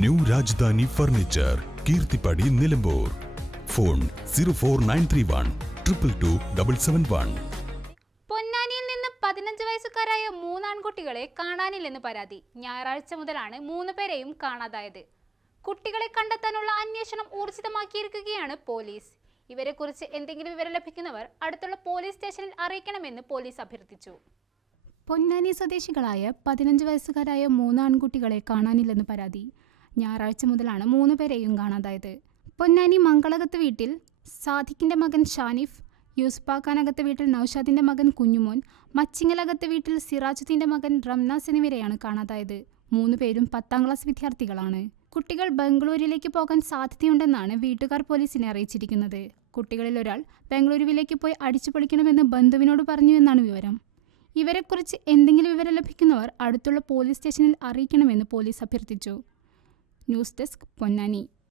New Rajdhani furniture Keerthippadi Nilambur. Phone zero four nine three one triple two double seven one. പൊന്നാനിയിൽ നിന്ന് പതിനഞ്ച് വയസ്സുകാരായ മൂന്നാൺകുട്ടികളെ കാണാനില്ലെന്ന് പരാതി. ഞായറാഴ്ച മുതലാണ് മൂന്ന് പേരെയും കാണാതായത്. കുട്ടികളെ കണ്ടെത്താനുള്ള അന്വേഷണം ഊർജിതമാക്കിയിരിക്കുകയാണ് പോലീസ്. ഇവരെക്കുറിച്ച് എന്തെങ്കിലും വിവരം ലഭിക്കുന്നവർ അടുത്തുള്ള പോലീസ് സ്റ്റേഷനിൽ അറിയിക്കണമെന്ന് പോലീസ് അഭ്യർത്ഥിച്ചു. പൊന്നാനി സ്വദേശികളായ പതിനഞ്ച് വയസ്സുകാരായ മൂന്ന് ആൺകുട്ടികളെ കാണാനില്ലെന്ന് പരാതി. ഞായറാഴ്ച മുതലാണ് മൂന്ന് പേരെയും കാണാതായത്. പൊന്നാനി മംഗളകത്ത് വീട്ടിൽ സാദിഖിന്റെ മകൻ ഷാനിഫ് യൂസ്പാഖാനകത്ത് വീട്ടിൽ നൌഷാദിന്റെ മകൻ കുഞ്ഞുമോൻ മച്ചിങ്ങലകത്ത് വീട്ടിൽ സിറാജുദ്ദീന്റെ മകൻ റംനാസ് എന്നിവരെയാണ് കാണാതായത്. മൂന്ന് പേരും പത്താം ക്ലാസ് വിദ്യാർത്ഥികളാണ്. കുട്ടികൾ ബംഗളൂരിലേക്ക് പോകാൻ സാധ്യതയുണ്ടെന്നാണ് വീട്ടുകാർ പോലീസിനെ അറിയിച്ചിരിക്കുന്നത്. കുട്ടികളിൽ ഒരാൾ ബംഗളൂരുവിലേക്ക് പോയി അടിച്ചു പൊളിക്കണമെന്ന് ബന്ധുവിനോട് പറഞ്ഞു എന്നാണ് വിവരം. ഇവരെക്കുറിച്ച് എന്തെങ്കിലും വിവരം ലഭിക്കുന്നവർ അടുത്തുള്ള പോലീസ് സ്റ്റേഷനിൽ അറിയിക്കണമെന്ന് പോലീസ് അഭ്യർത്ഥിച്ചു. News desk Ponnani